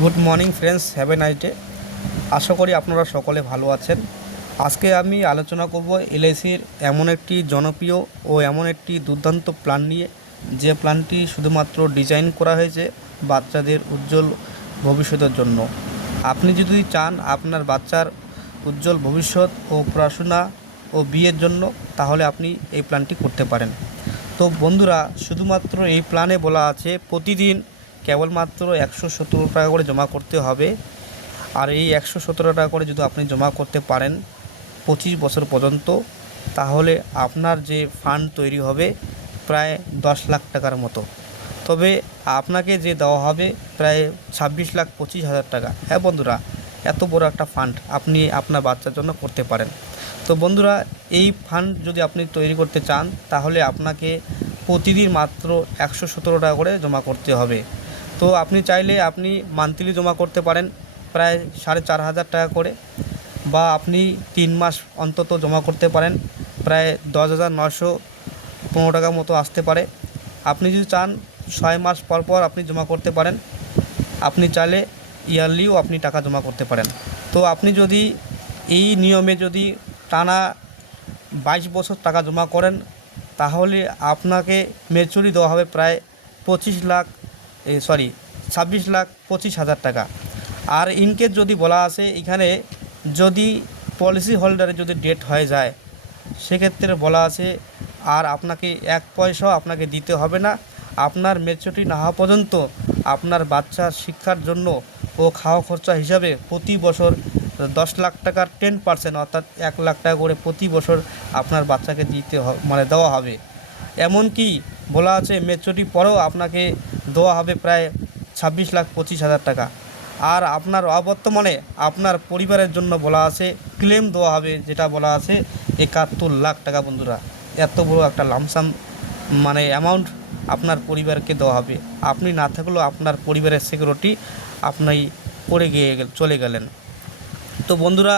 Good morning friends, have a nice day. আশা করি আপনারা সকলে ভালো আছেন। আজকে আমি আলোচনা করব এলআইসির এমন একটি জনপ্রিয় ও এমন একটি দুর্দান্ত প্ল্যান নিয়ে, যে প্ল্যানটি শুধুমাত্র ডিজাইন করা হয়েছে বাচ্চাদের উজ্জ্বল ভবিষ্যতের জন্য। আপনি যদি চান আপনার বাচ্চার উজ্জ্বল ভবিষ্যৎ ও পড়াশোনা ও বিয়ের জন্য, তাহলে আপনি এই প্ল্যানটি করতে পারেন। তো বন্ধুরা, শুধুমাত্র এই প্ল্যানে বলা আছে প্রতিদিন কেবলমাত্র 117 টাকা করে জমা করতে হবে। আর এই 117 টাকা করে যদি আপনি জমা করতে পারেন 25 বছর পর্যন্ত, তাহলে আপনার যে ফান্ড তৈরি হবে প্রায় 10 লাখ টাকার মতো। তবে আপনাকে যে দেওয়া হবে প্রায় 26,25,000 টাকা। হ্যাঁ বন্ধুরা, এত বড় একটা ফান্ড আপনি আপনার বাচ্চার জন্য করতে পারেন। তো বন্ধুরা, এই ফান্ড যদি আপনি তৈরি করতে চান, তাহলে আপনাকে প্রতিদিন মাত্র 117 টাকা করে জমা করতে হবে। তো আপনি চাইলে আপনি মান্থলি জমা করতে পারেন প্রায় 4,500 টাকা করে, বা আপনি 3 মাস অন্তত জমা করতে পারেন প্রায় 10,915 টাকা মতো আসতে পারে। আপনি যদি চান 6 মাস পর পর আপনি জমা করতে পারেন। আপনি চাইলে ইয়ারলিও আপনি টাকা জমা করতে পারেন। তো আপনি যদি এই নিয়মে যদি টানা 22 বছর টাকা জমা করেন, তাহলে আপনাকে ম্যাচুরিটি দেওয়া হবে প্রায় 26,25,000 টাকা। আর ইনকেস যদি বলা আছে এখানে, যদি পলিসি হোল্ডারের যদি ডেট হয়ে যায়, সেক্ষেত্রে বলা আছে আর আপনাকে 1 পয়সাও আপনাকে দিতে হবে না। আপনার ম্যাচুরিটি না হওয়া পর্যন্ত আপনার বাচ্চার শিক্ষার জন্য ও খাওয়া খরচা হিসাবে প্রতি বছর 10 লাখ টাকার 10%, অর্থাৎ 1 লাখ টাকা করে প্রতি বছর আপনার বাচ্চাকে দেওয়া হবে। এমনকি বলা আছে ম্যাচুরিটি পরেও আপনাকে দেওয়া হবে প্রায় 26,25,000 টাকা। আর আপনার অবর্তমানে আপনার পরিবারের জন্য বলা আছে ক্লেম দেওয়া হবে, যেটা বলা আছে 71 লাখ টাকা। বন্ধুরা, এত বড় একটা লামসাম অ্যামাউন্ট আপনার পরিবারকে দেওয়া হবে। আপনি না থাকলেও আপনার পরিবারের সিকিউরিটি আপনি চলে গেলেন। তো বন্ধুরা,